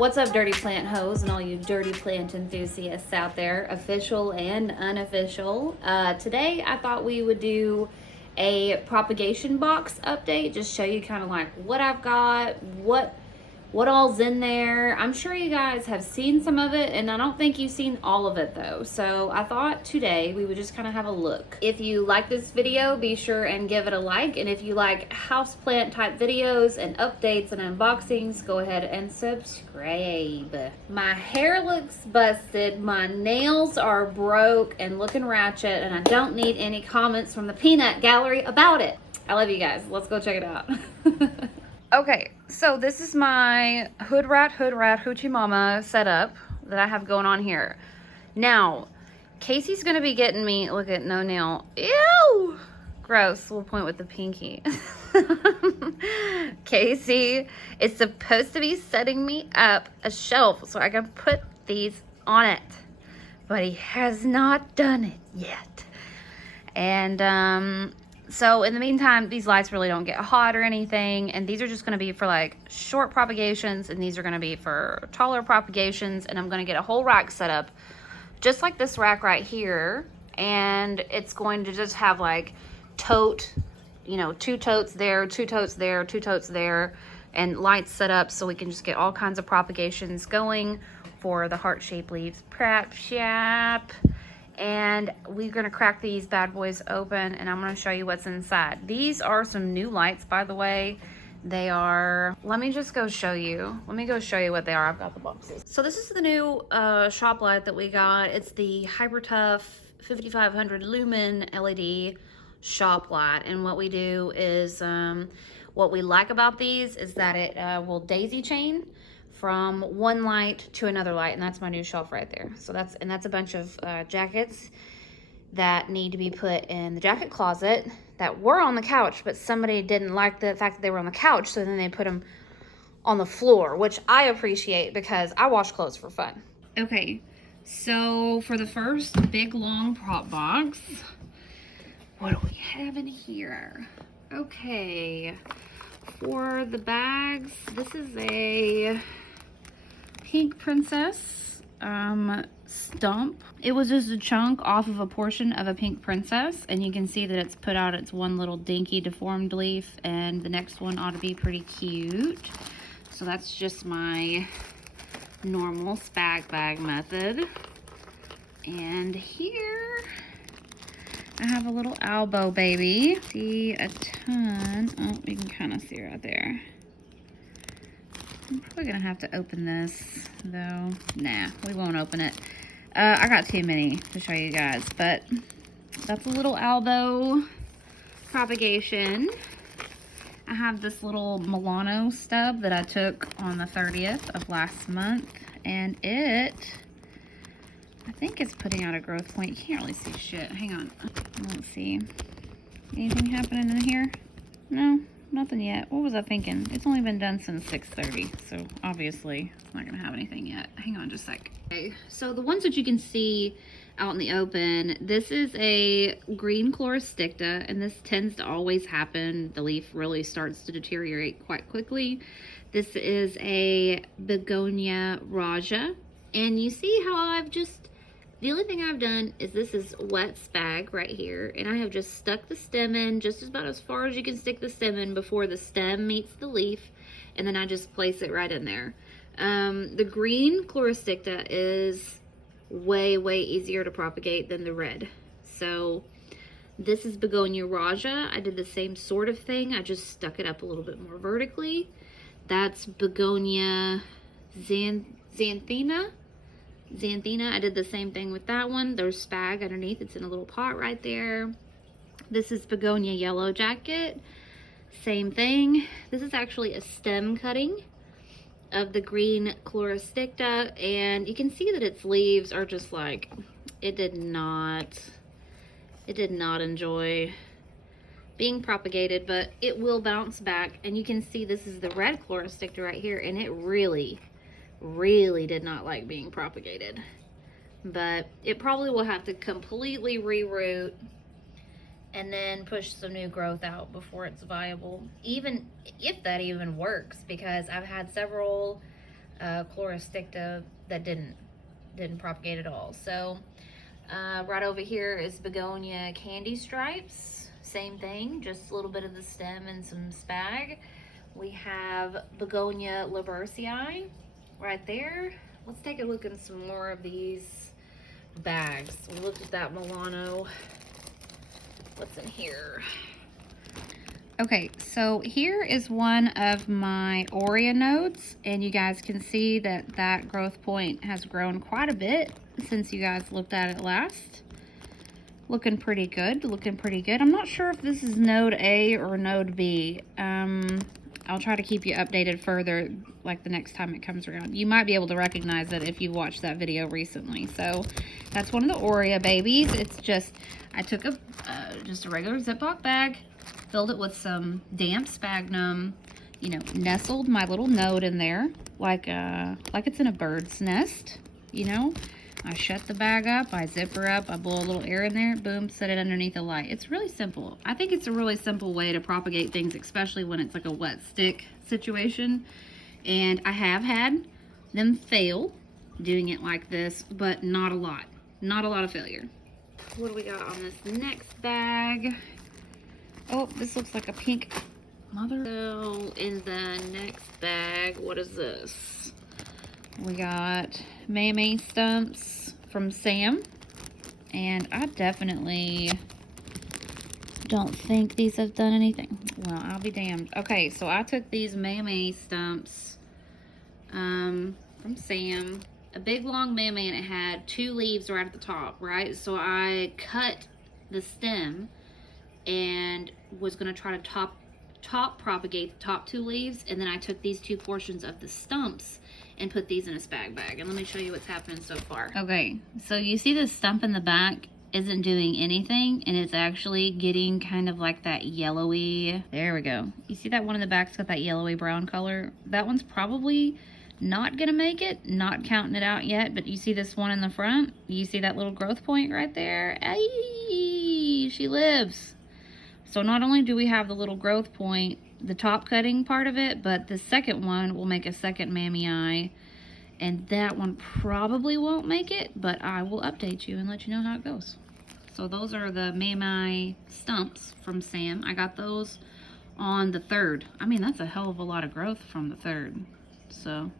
What's up, dirty plant hoes and all you dirty plant enthusiasts out there, official and unofficial. Today I thought we would do a propagation box update, just show you kind of like what I've got, what all's in there. I'm sure you guys have seen some of it, and I don't think you've seen all of it though. So I thought today we would just kind of have a look. If you like this video, be sure and give it a like. And if you like houseplant type videos and updates and unboxings, go ahead and subscribe. My hair looks busted, my nails are broke and looking ratchet, and I don't need any comments from the peanut gallery about it. I love you guys. Let's go check it out. Okay, so this is my hood rat hoochie mama setup that I have going on here. Now, Casey's gonna be getting me, look at no nail, ew, gross, we'll point with the pinky. Casey is supposed to be setting me up a shelf so I can put these on it, but he has not done it yet. And so in the meantime, these lights really don't get hot or anything, and these are just going to be for like short propagations, and these are going to be for taller propagations. And I'm going to get a whole rack set up just like this rack right here, and it's going to just have like tote, you know, 2 totes there, 2 totes there, 2 totes there, and lights set up so we can just get all kinds of propagations going for the heart-shaped leaves prep shop. And we're gonna crack these bad boys open, and I'm gonna show you what's inside. These are some new lights, by the way. They are, let me just go show you. Let me go show you what they are. I've got the boxes. So this is the new shop light that we got. It's the Hyper Tough 5500 Lumen LED shop light. And what we do is, what we like about these is that it will daisy chain from one light to another light, and that's my new shelf right there. So that's a bunch of jackets that need to be put in the jacket closet that were on the couch, but somebody didn't like the fact that they were on the couch, so then they put them on the floor, which I appreciate because I wash clothes for fun. Okay, so for the first big long prop box, what do we have in here? Okay, for the bags, this is a Pink Princess stump. It was just a chunk off of a portion of a Pink Princess, and you can see that it's put out its one little dinky deformed leaf, and the next one ought to be pretty cute. So that's just my normal spag bag method. And here I have a little elbow baby. See a ton. Oh, you can kind of see right there. I'm probably gonna have to open this though. Nah, we won't open it. I got too many to show you guys, but that's a little elbow propagation. I have this little Milano stub that I took on the 30th of last month, and I think it's putting out a growth point. You can't really see shit. Hang on. Let's see. Anything happening in here? No. Nothing yet. What was I thinking? It's only been done since 6:30, so obviously it's not gonna have anything yet. Hang on just a sec. Okay, so the ones that you can see out in the open, this is a green chloristicta, and this tends to always happen. The leaf really starts to deteriorate quite quickly. This is a Begonia Laversia, and you see how the only thing I've done is this is wet spag right here, and I have just stuck the stem in just about as far as you can stick the stem in before the stem meets the leaf, and then I just place it right in there. The green chloristicta is way easier to propagate than the red. So this is Begonia Laversia. I did the same sort of thing. I just stuck it up a little bit more vertically. That's Begonia Xanthina. I did the same thing with that one. There's spag underneath. It's in a little pot right there. This is Begonia Yellow Jacket. Same thing. This is actually a stem cutting of the green chloristicta, and you can see that its leaves are just like, it did not enjoy being propagated, but it will bounce back. And you can see this is the red chloristicta right here, and it really did not like being propagated, but it probably will have to completely reroot and then push some new growth out before it's viable, even if that even works, because I've had several chloristicta that didn't propagate at all. So right over here is Begonia candy stripes. Same thing, just a little bit of the stem and some spag. We have Begonia Laversia right there. Let's take a look at some more of these bags. We looked at that Milano. What's in here? Okay, so here is one of my Aurea nodes, and you guys can see that that growth point has grown quite a bit since you guys looked at it last. Looking pretty good, looking pretty good. I'm not sure if this is node A or node B. I'll try to keep you updated further, like the next time it comes around. You might be able to recognize it if you watched that video recently. So that's one of the Aurea babies. It's just, I took just a regular Ziploc bag, filled it with some damp sphagnum, you know, nestled my little node in there like it's in a bird's nest, you know. I shut the bag up, I zip her up, I blow a little air in there, boom, set it underneath the light. It's really simple. I think it's a really simple way to propagate things, especially when it's like a wet stick situation. And I have had them fail doing it like this, but not a lot. Not a lot of failure. What do we got on this next bag? Oh, this looks like a pink mother. So in the next bag, what is this? We got May stumps from Sam, and I definitely don't think these have done anything. Well, I'll be damned. Okay, so I took these May stumps from Sam, a big long May, and it had 2 leaves right at the top, right? So I cut the stem and was going to try to top propagate the top 2 leaves, and then I took these 2 portions of the stumps and put these in a spag bag. And let me show you what's happening so far. Okay, so you see the stump in the back isn't doing anything, and it's actually getting kind of like that yellowy, there we go. You see that one in the back's got that yellowy brown color? That one's probably not gonna make it, not counting it out yet, but you see this one in the front? You see that little growth point right there? Ay, she lives. So not only do we have the little growth point, the top cutting part of it, but the second one will make a second mammy eye, and that one probably won't make it, but I will update you and let you know how it goes. So those are the mammy stumps from Sam. I got those on the 3rd. I mean, that's a hell of a lot of growth from the 3rd. So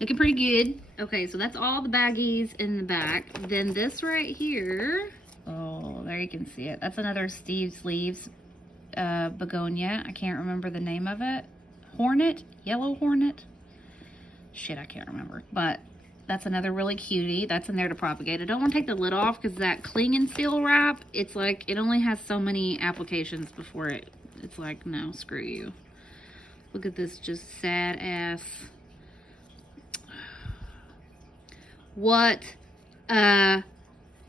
looking pretty good. Okay, so that's all the baggies in the back. Then this right here, oh, there you can see it. That's another Steve Sleeves begonia. I can't remember the name of it. Hornet? Yellow hornet? Shit, I can't remember. But that's another really cutie. That's in there to propagate. I don't want to take the lid off because that cling and seal wrap, it's like, it only has so many applications before it's like, no, screw you. Look at this just sad ass. What a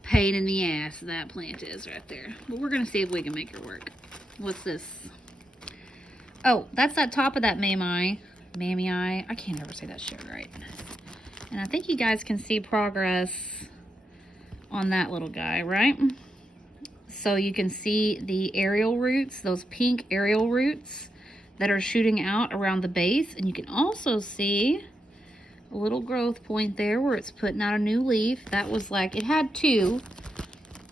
pain in the ass that plant is right there. But we're gonna see if we can make her work. What's this? Oh, that's that top of that mammy eye. I can't ever say that shit right. And I think you guys can see progress on that little guy, right? So you can see the aerial roots, those pink aerial roots that are shooting out around the base. And you can also see a little growth point there where it's putting out a new leaf. That was like, it had 2,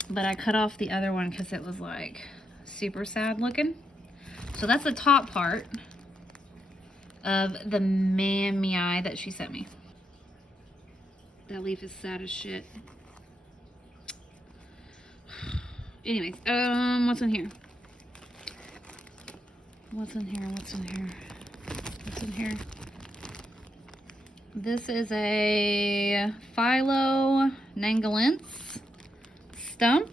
but I cut off the other one because it was like super sad looking. So that's the top part of the mammy eye that she sent me. That leaf is sad as shit. Anyways, what's in here? What's in here? What's in here? What's in here? This is a philodendrons stump.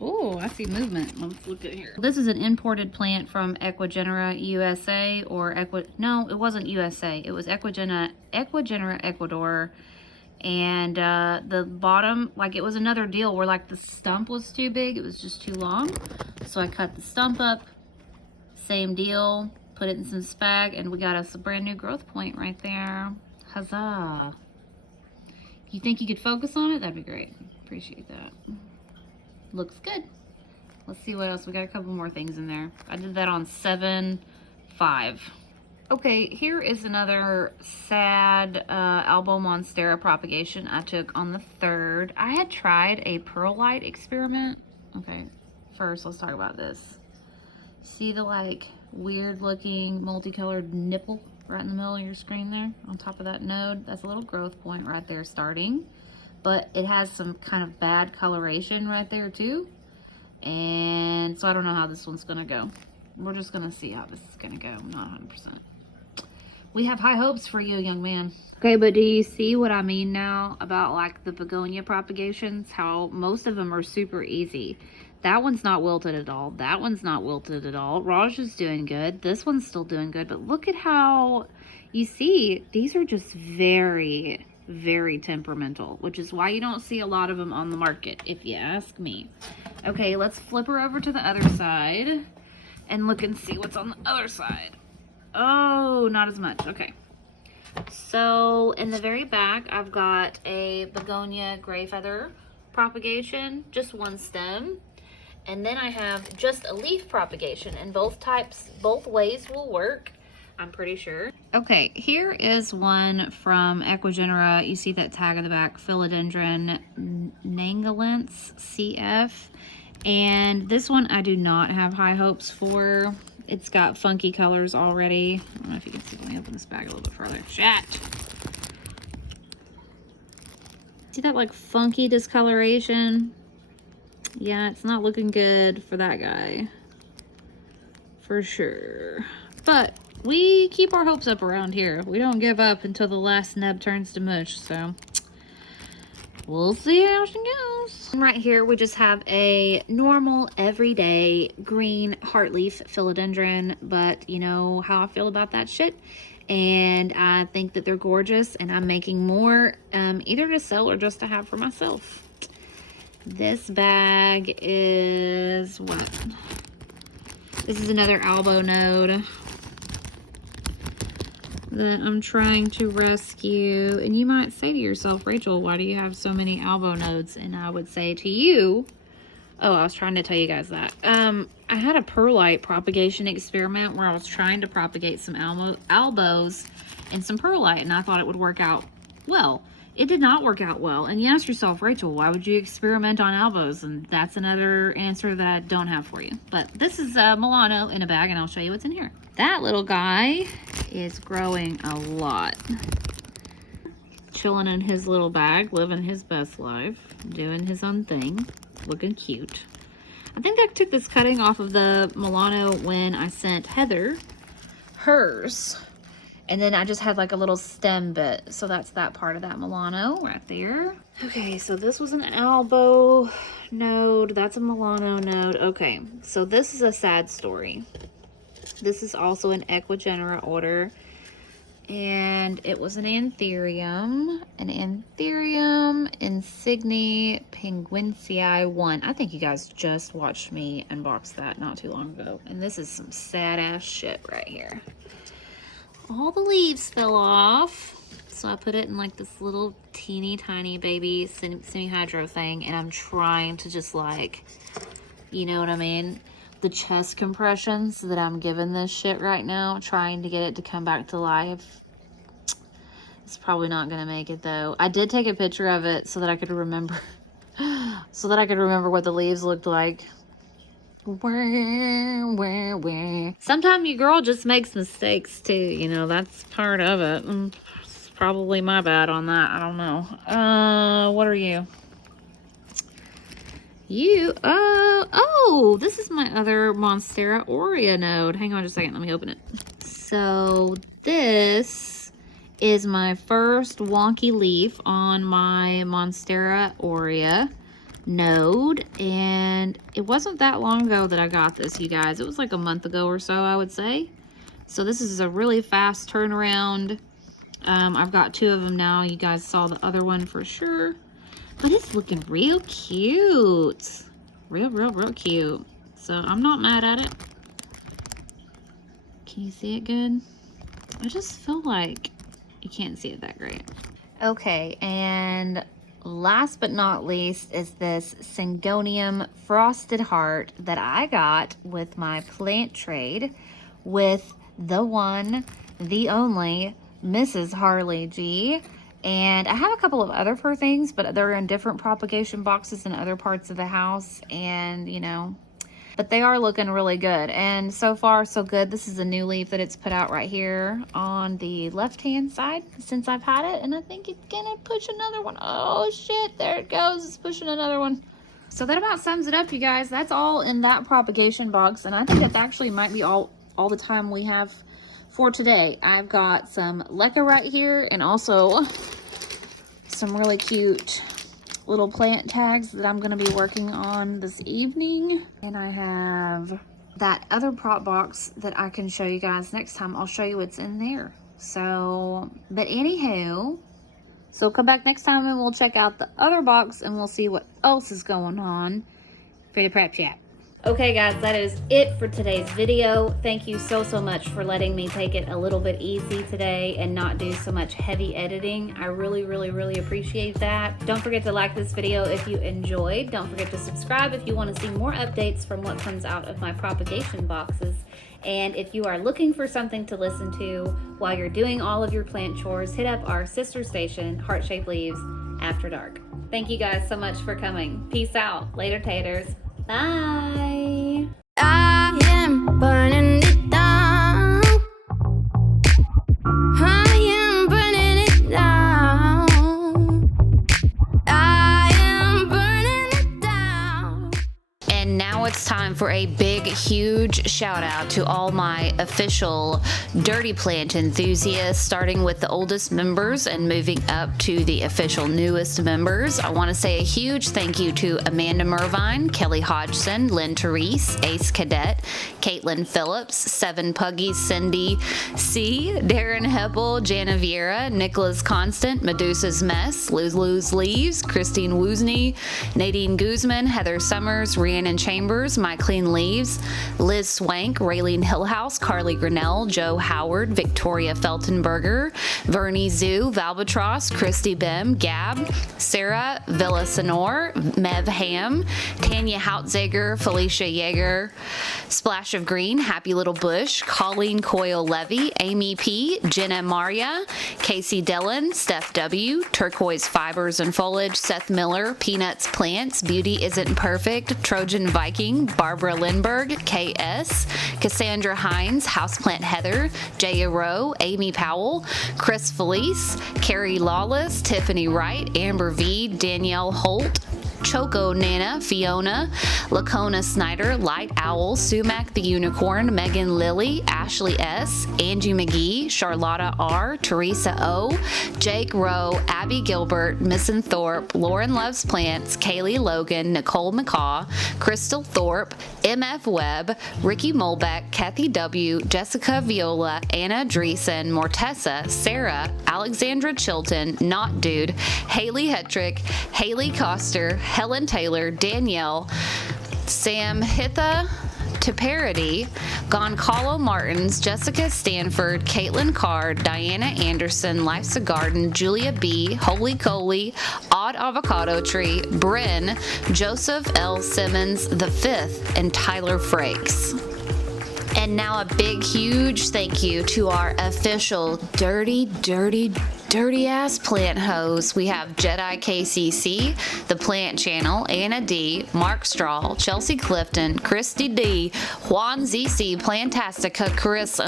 Oh, I see movement. Let's look at here. This is an imported plant from Equigenera USA, or no, it wasn't USA. It was Equigenera Ecuador. And the bottom, like, it was another deal where like the stump was too big. It was just too long. So I cut the stump up. Same deal. Put it in some spag, and we got us a brand new growth point right there. Huzzah. If you think you could focus on it, that'd be great. Appreciate that. Looks good. Let's see what else. We got a couple more things in there. I did that on 7/5. Okay, here is another sad elbow monstera propagation I took on the 3rd. I had tried a perlite experiment. Okay, first let's talk about this. See the like weird looking multicolored nipple right in the middle of your screen there on top of that node? That's a little growth point right there starting, but it has some kind of bad coloration right there too. And so I don't know how this one's gonna go. We're just gonna see how this is gonna go. I'm not 100%. We have high hopes for you, young man. Okay, but do you see what I mean now about like the begonia propagations? How most of them are super easy. That one's not wilted at all. That one's not wilted at all. Raj is doing good. This one's still doing good. But look at how, you see, these are just very, very temperamental, which is why you don't see a lot of them on the market, if you ask me. Okay, let's flip her over to the other side and look and see what's on the other side. Oh, not as much. Okay. So in the very back, I've got a begonia gray feather propagation, just one stem. And then I have just a leaf propagation, and both types, both ways will work, I'm pretty sure. Okay, here is one from Equigenera. You see that tag in the back, philodendron nangalence CF. And this one I do not have high hopes for. It's got funky colors already. I don't know if you can see. Let me open this bag a little bit further. Chat. See that like funky discoloration? Yeah, it's not looking good for that guy. For sure. But we keep our hopes up around here. We don't give up until the last nub turns to mush, so we'll see how she goes. And right here, we just have a normal, everyday green heartleaf philodendron, but you know how I feel about that shit. And I think that they're gorgeous, and I'm making more, either to sell or just to have for myself. This bag is what? This is another elbow node that I'm trying to rescue. And you might say to yourself, Rachel, why do you have so many elbow nodes? And I would say to you, oh, I was trying to tell you guys that. I had a perlite propagation experiment where I was trying to propagate some elbows and some perlite, and I thought it would work out well. It did not work out well. And you ask yourself, Rachel, why would you experiment on elbows? And that's another answer that I don't have for you. But this is Milano in a bag, and I'll show you what's in here. That little guy is growing a lot. Chilling in his little bag, living his best life, doing his own thing, looking cute. I think I took this cutting off of the Milano when I sent Heather hers. And then I just had like a little stem bit. So that's that part of that Milano right there. Okay, so this was an elbow node. That's a Milano node. Okay, so this is a sad story. This is also an Equigenera order. And it was an Anthurium Insigni Penguinci 1. I think you guys just watched me unbox that not too long ago. And this is some sad ass shit right here. All the leaves fell off. So I put it in like this little teeny tiny baby semi-hydro thing. And I'm trying to just like, you know what I mean? The chest compressions that I'm giving this shit right now, trying to get it to come back to life. It's probably not gonna make it though. I did take a picture of it so that I could remember what the leaves looked like. Sometimes your girl just makes mistakes too, you know, that's part of it. It's probably my bad on that. I don't know. What are you? Oh, this is my other Monstera aurea node. Hang on just a second, let me open it. So this is my first wonky leaf on my Monstera aurea node, and it wasn't that long ago that I got this, you guys. It was like a month ago or so, I would say. So this is a really fast turnaround. I've got 2 of them now. You guys saw the other one for sure. But it's looking real cute. Real cute. So I'm not mad at it. Can you see it good? I just feel like you can't see it that great. Okay, and last but not least is this Syngonium Frosted Heart that I got with my plant trade with the one, the only Mrs. Harley G. And I have a couple of other fur things, but they're in different propagation boxes in other parts of the house. And, you know, but they are looking really good. And so far, so good. This is a new leaf that it's put out right here on the left-hand side since I've had it. And I think it's gonna push another one. Oh, shit. There it goes. It's pushing another one. So that about sums it up, you guys. That's all in that propagation box. And I think that actually might be all the time we have for today. I've got some leca right here and also some really cute little plant tags that I'm going to be working on this evening. And I have that other prop box that I can show you guys next time. I'll show you what's in there. So, but anywho, so come back next time and we'll check out the other box and we'll see what else is going on for the prep chat. Okay guys, that is it for today's video. Thank you so much for letting me take it a little bit easy today and not do so much heavy editing. I really appreciate that. Don't forget to like this video if you enjoyed. Don't forget to subscribe if you want to see more updates from what comes out of my propagation boxes. And if you are looking for something to listen to while you're doing all of your plant chores, hit up our sister station, Heart Shaped Leaves, After Dark. Thank you guys so much for coming. Peace out. Later, taters. Bye. I am burning it down. I am burning it down. I am burning it down. And now it's time for a big, huge shout out to all my official dirty plant enthusiasts, starting with the oldest members and moving up to the official newest members. I want to say a huge thank you to Amanda Mervine, Kelly Hodgson, Lynn Therese, Ace Cadet, Caitlin Phillips, Seven Puggies, Cindy C, Darren Heppel, Jana Vieira, Nicholas Constant, Medusa's Mess, Lulu's Leaves, Christine Woosney, Nadine Guzman, Heather Summers, Rhiannon Chambers, My Clean Leaves, Liz Swank, Raylene Hillhouse, Carly Grinnell, Joe Howard, Victoria Feltenberger, Vernie Zoo, Valbatros, Christy Bem, Gab, Sarah Villasenor, Mev Ham, Tanya Hautzager, Felicia Yeager, Splash of Green, Happy Little Bush, Colleen Coyle Levy, Amy P, Jenna Maria, Casey Dillon, Steph W, Turquoise Fibers and Foliage, Seth Miller, Peanuts Plants, Beauty Isn't Perfect, Trojan Viking, Barbara Lindberg, KS, Cassandra Hines, Houseplant Heather, Jaya Rowe, Amy Powell, Chris Felice, Carrie Lawless, Tiffany Wright, Amber V, Danielle Holt, Choco Nana, Fiona, Lacona Snyder, Light Owl, Sumac the Unicorn, Megan Lilly, Ashley S, Angie McGee, Charlotta R, Teresa O, Jake Rowe, Abby Gilbert, Misson Thorpe, Lauren Loves Plants, Kaylee Logan, Nicole McCaw, Crystal Thorpe, MF Webb, Ricky Molbeck, Kathy W, Jessica Viola, Anna Dreesen, Mortessa, Sarah, Alexandra Chilton, Not Dude, Haley Hetrick, Haley Coster, Helen Taylor, Danielle, Sam Hitha, To Parody, Goncalo Martins, Jessica Stanford, Caitlin Card, Diana Anderson, Life's a Garden, Julia B, Holy Coley, Odd Avocado Tree, Bryn, Joseph L. Simmons the Fifth, and Tyler Frakes. And now a big, huge thank you to our official dirty ass plant hosts. We have Jedi KCC, The Plant Channel, Anna D, Mark Strahl, Chelsea Clifton, Christy D, Juan ZC, Plantastica, Chris,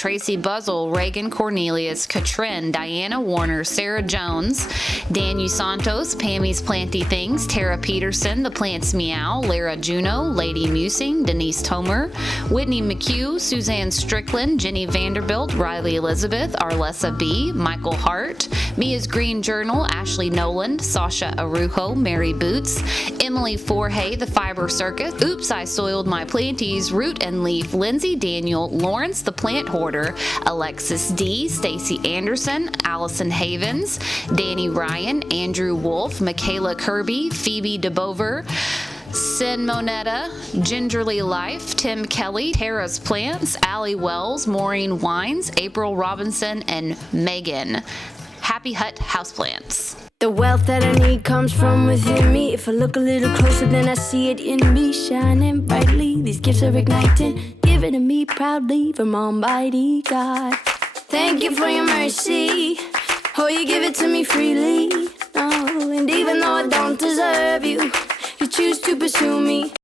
Tracy Buzzle, Reagan Cornelius, Katrin, Diana Warner, Sarah Jones, Danu Santos, Pammy's Planty Things, Tara Peterson, The Plants Meow, Lara Juno, Lady Musing, Denise Tomer, Whitney McHugh, Suzanne Strickland, Jenny Vanderbilt, Riley Elizabeth, Arlessa B, Michael Hart, Mia's Green Journal, Ashley Noland, Sasha Arujo, Mary Boots, Emily Forhay, The Fiber Circus, Oops, I Soiled My Planties, Root and Leaf, Lindsay Daniel, Lawrence the Plant Hoarder, Alexis D, Stacy Anderson, Allison Havens, Danny Ryan, Andrew Wolf, Michaela Kirby, Phoebe DeBover, Sin Monetta, Gingerly Life, Tim Kelly, Tara's Plants, Allie Wells, Maureen Wines, April Robinson, and Megan. Happy Hut Houseplants. The wealth that I need comes from within me. If I look a little closer, then I see it in me, shining brightly. These gifts are igniting, given to me proudly from Almighty God. Thank you for your mercy. Oh, you give it to me freely. Oh, and even though I don't deserve you, you choose to pursue me.